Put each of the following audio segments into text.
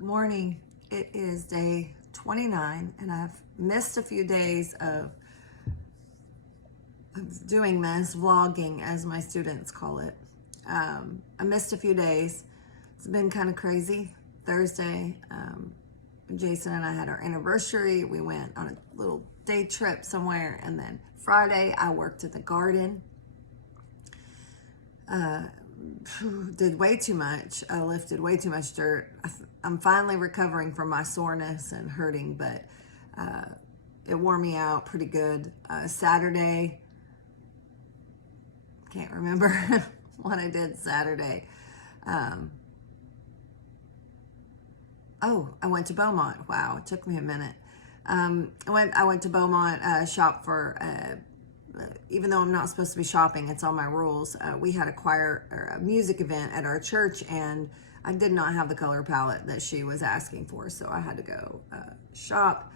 Good morning. It is day 29 and I've missed a few days of doing this, vlogging as my students call it. I missed a few days. It's been kind of crazy. Thursday, Jason and I had our anniversary. We went on a little day trip somewhere, and then Friday I worked at the garden. Did way too much. I lifted way too much dirt. I'm finally recovering from my soreness and hurting, but it wore me out pretty good. Saturday, can't remember what I did Saturday. I went to Beaumont. Wow, it took me a minute. I went to Beaumont, shop for, even though I'm not supposed to be shopping, it's on my rules. We had a choir or a music event at our church, and I did not have the color palette that she was asking for, so I had to go shop.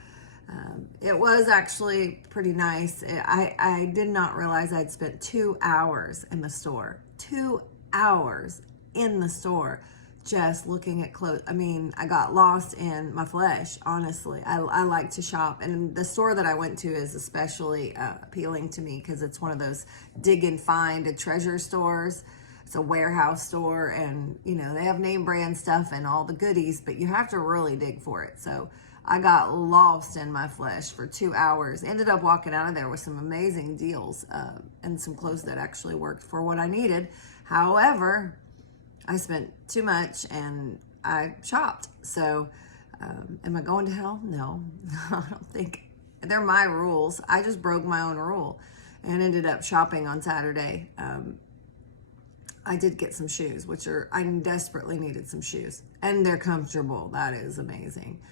It was actually pretty nice. I did not realize I'd spent 2 hours in the store. 2 hours in the store just looking at clothes. I mean, I got lost in my flesh, honestly. I like to shop, and the store that I went to is especially appealing to me because it's one of those dig and find a treasure stores. It's a warehouse store, and you know, they have name brand stuff and all the goodies, but you have to really dig for it. So I got lost in my flesh for 2 hours. Ended up walking out of there with some amazing deals and some clothes that actually worked for what I needed. However, I spent too much and I shopped. So am I going to hell? No, I don't think. They're my rules. I just broke my own rule and ended up shopping on Saturday. I did get some shoes, I desperately needed some shoes, and they're comfortable. That is amazing.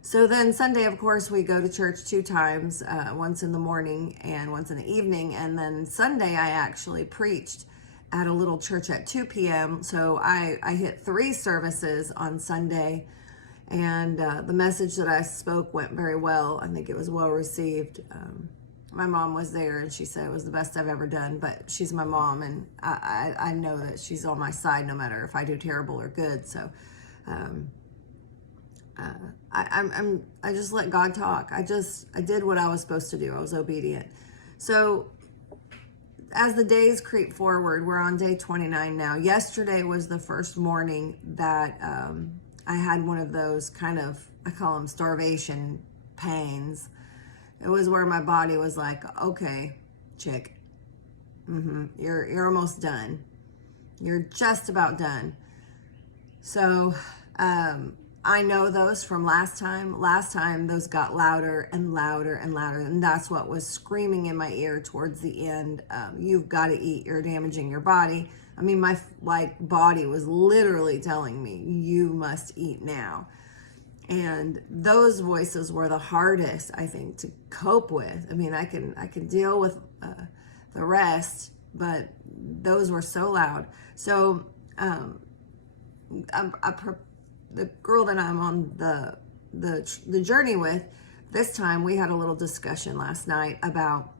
So then Sunday, of course, we go to church 2 times, once in the morning and once in the evening. And then Sunday, I actually preached at a little church at 2 p.m. So I hit 3 services on Sunday, and the message that I spoke went very well. I think it was well received. My mom was there, and she said it was the best I've ever done, but she's my mom, and I know that she's on my side no matter if I do terrible or good. So I just let God talk. I did what I was supposed to do. I was obedient. So as the days creep forward, we're on day 29 now. Yesterday was the first morning that I had one of those kind of, I call them starvation pains. It was where my body was like, okay, chick, you're almost done. You're just about done. So I know those from last time. Last time, those got louder and louder and louder, and that's what was screaming in my ear towards the end. You've got to eat. You're damaging your body. I mean, my body was literally telling me, you must eat now. And those voices were the hardest, I think, to cope with. I mean, I can deal with the rest, but those were so loud. So the girl that I'm on the journey with, this time we had a little discussion last night about,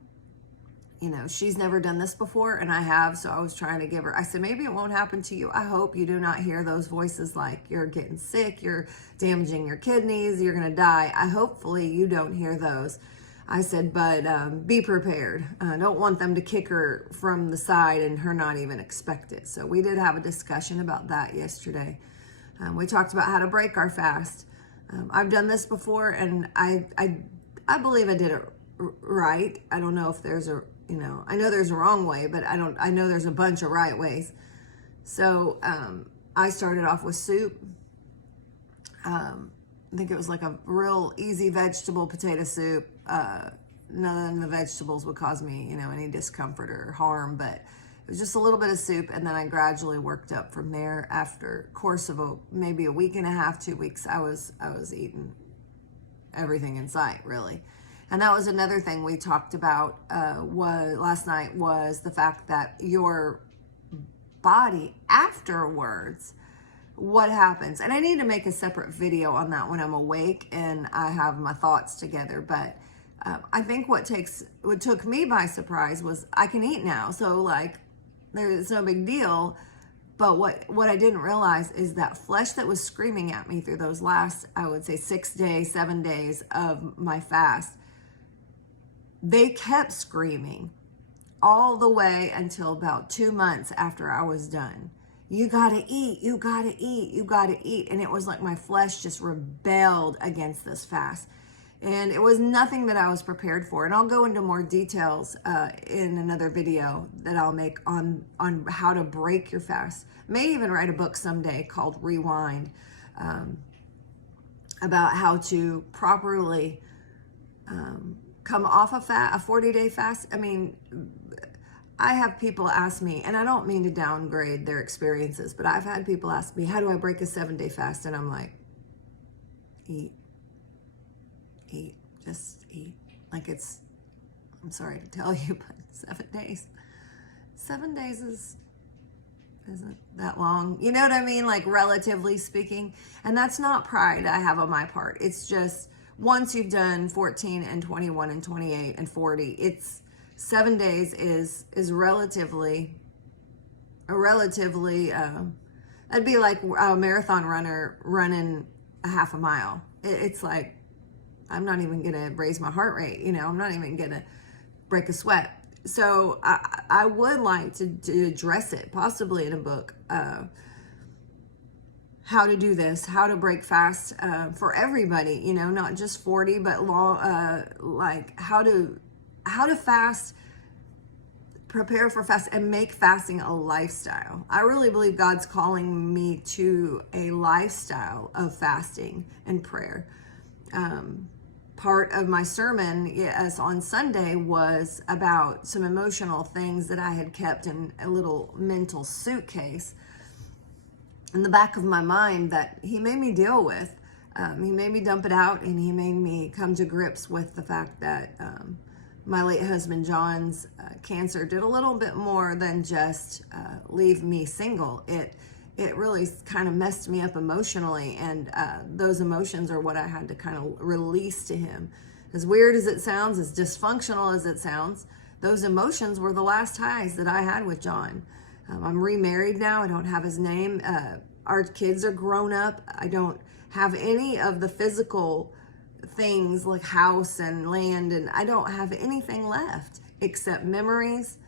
you know, she's never done this before and I have, so I was trying to give her, I said, maybe it won't happen to you. I hope you do not hear those voices like you're getting sick, you're damaging your kidneys, you're gonna die. Hopefully you don't hear those. I said, but be prepared. I don't want them to kick her from the side and her not even expect it. So we did have a discussion about that yesterday. We talked about how to break our fast. I've done this before, and I believe I did it right. I don't know if there's a, you know, I know there's a wrong way, but I know there's a bunch of right ways. So I started off with soup. I think it was like a real easy vegetable potato soup. None of the vegetables would cause me, you know, any discomfort or harm, but it was just a little bit of soup, and then I gradually worked up from there. After a course of maybe a week and a half, 2 weeks, I was eating everything in sight, really. And that was another thing we talked about last night, was the fact that your body afterwards, what happens. And I need to make a separate video on that when I'm awake and I have my thoughts together. But I think what took me by surprise was I can eat now. So like, there's no big deal. But what I didn't realize is that flesh that was screaming at me through those last, I would say 6 days, 7 days of my fast, they kept screaming all the way until about 2 months after I was done. You gotta eat, you gotta eat, you gotta eat. And it was like my flesh just rebelled against this fast. And it was nothing that I was prepared for. And I'll go into more details in another video that I'll make on how to break your fast. May even write a book someday called Rewind, about how to properly come off a 40-day fast. I mean, I have people ask me, and I don't mean to downgrade their experiences, but I've had people ask me, how do I break a 7-day fast? And I'm like, eat, just eat. Like I'm sorry to tell you, but 7 days. 7 days isn't that long. You know what I mean? Like, relatively speaking. And that's not pride I have on my part. It's just, once you've done 14 and 21 and 28 and 40, 7 days is relatively, that'd be like a marathon runner running a half a mile. It's like, I'm not even gonna raise my heart rate, I'm not even gonna break a sweat. So I would like to address it, possibly in a book, how to do this, how to break fast for everybody, not just 40, but like how to fast, prepare for fast, and make fasting a lifestyle. I really believe God's calling me to a lifestyle of fasting and prayer. Part of my sermon, yes, on Sunday was about some emotional things that I had kept in a little mental suitcase in the back of my mind that he made me deal with. He made me dump it out, and he made me come to grips with the fact that my late husband John's cancer did a little bit more than just leave me single. It really kind of messed me up emotionally, and those emotions are what I had to kind of release to him. As weird as it sounds, as dysfunctional as it sounds, those emotions were the last ties that I had with John. I'm remarried now. I don't have his name. Our kids are grown up. I don't have any of the physical things like house and land, and I don't have anything left except memories,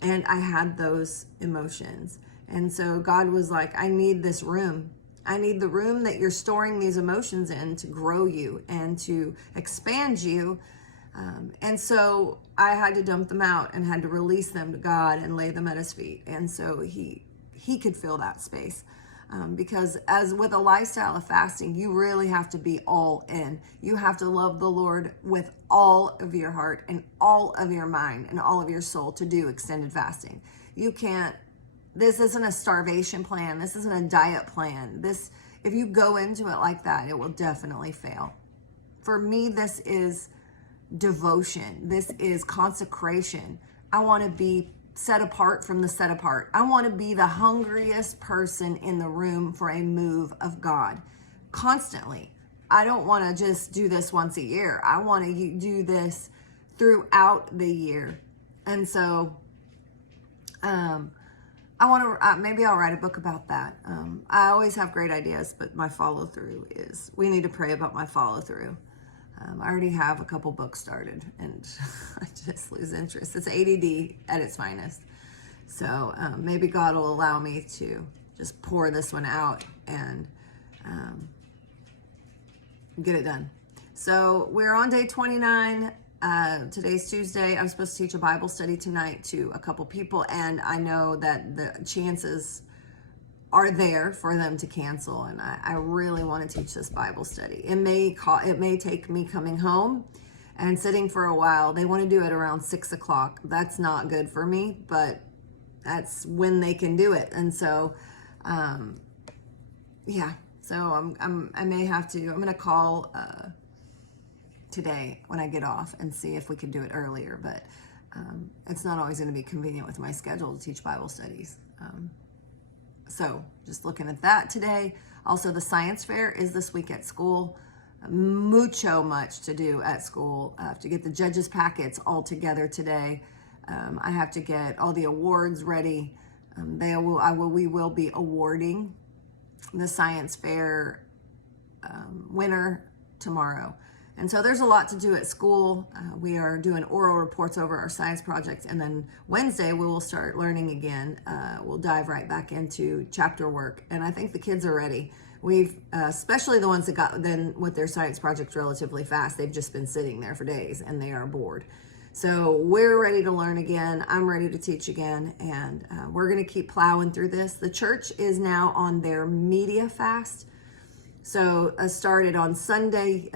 and I had those emotions. And so God was like, I need this room. I need the room that you're storing these emotions in to grow you and to expand you. And so I had to dump them out and had to release them to God and lay them at his feet. And so he could fill that space. Because as with a lifestyle of fasting, you really have to be all in. You have to love the Lord with all of your heart and all of your mind and all of your soul to do extended fasting. You can't, this isn't a starvation plan. This isn't a diet plan. If you go into it like that, it will definitely fail. For me, this is devotion. This is consecration. I want to be set apart from the set apart. I want to be the hungriest person in the room for a move of God constantly. I don't want to just do this once a year. I want to do this throughout the year. And so, I want to, maybe I'll write a book about that. I always have great ideas, but my follow through we need to pray about my follow through. I already have a couple books started, and I just lose interest. It's ADD at its finest. So maybe God will allow me to just pour this one out and get it done. So we're on day 29. Today's Tuesday. I'm supposed to teach a Bible study tonight to a couple people, and I know that the chances are there for them to cancel, and I really want to teach this Bible study. It may take me coming home and sitting for a while. They want to do it around 6 o'clock. That's not good for me, but that's when they can do it. And so, yeah. So I may have to. I'm going to call today when I get off and see if we can do it earlier. But it's not always going to be convenient with my schedule to teach Bible studies. So just looking at that today. Also, the science fair is this week at school. Much to do at school. I have to get the judges packets all together today. I have to get all the awards ready. We will be awarding the science fair winner tomorrow. And so there's a lot to do at school. We are doing oral reports over our science projects, and then Wednesday we will start learning again. We'll dive right back into chapter work, and I think the kids are ready. We've, especially the ones that got then with their science projects relatively fast, they've just been sitting there for days and they are bored. So we're ready to learn again. I'm ready to teach again, and we're going to keep plowing through this. The church is now on their media fast. So started on Sunday.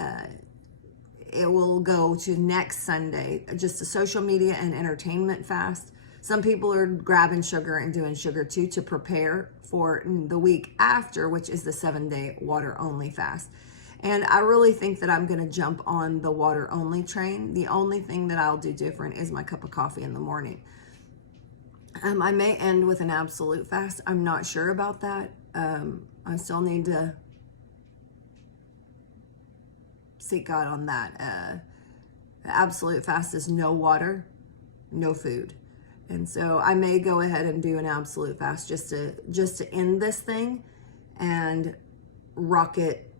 It will go to next Sunday, just a social media and entertainment fast. Some people are grabbing sugar and doing sugar too to prepare for the week after, which is the 7-day water only fast. And I really think that I'm going to jump on the water only train. The only thing that I'll do different is my cup of coffee in the morning. I may end with an absolute fast. I'm not sure about that. I still need to seek God on that. The absolute fast is no water, no food. And so I may go ahead and do an absolute fast just to end this thing and rock it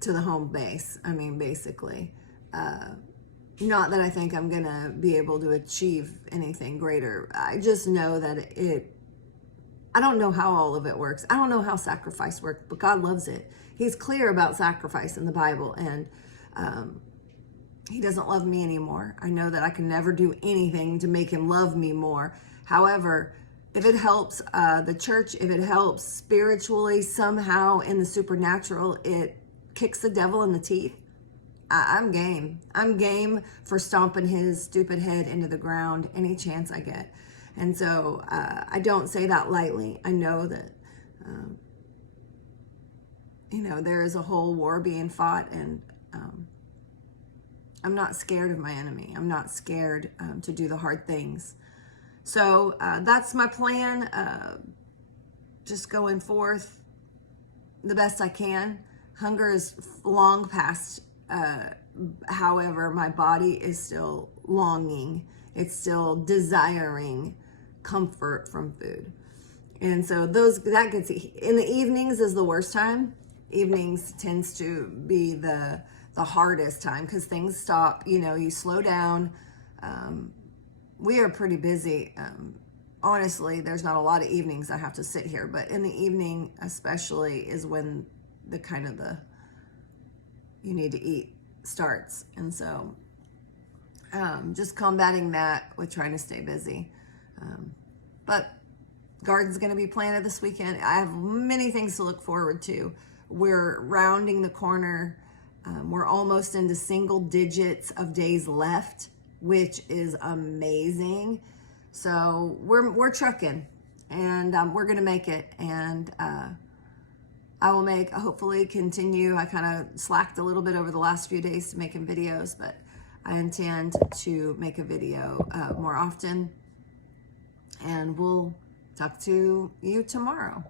to the home base. I mean, basically, not that I think I'm gonna be able to achieve anything greater. I just know that I don't know how all of it works. I don't know how sacrifice works, but God loves it. He's clear about sacrifice in the Bible, and he doesn't love me anymore. I know that I can never do anything to make him love me more. However, if it helps the church, if it helps spiritually somehow in the supernatural, it kicks the devil in the teeth, I'm game. I'm game for stomping his stupid head into the ground any chance I get. And so I don't say that lightly. I know that, there is a whole war being fought, and I'm not scared of my enemy. I'm not scared to do the hard things. So that's my plan. Just going forth the best I can. Hunger is long past. However, my body is still longing. It's still desiring comfort from food. And so that gets, in the evenings is the worst time. Evenings tends to be the hardest time because things stop, you slow down. We are pretty busy. Honestly, there's not a lot of evenings I have to sit here, but in the evening especially is when you need to eat starts. And so just combating that with trying to stay busy. But garden's going to be planted this weekend. I have many things to look forward to. We're rounding the corner. We're almost into single digits of days left, which is amazing. So we're trucking, and we're going to make it. And I will hopefully continue. I kind of slacked a little bit over the last few days to making videos, but I intend to make a video more often, and we'll talk to you tomorrow.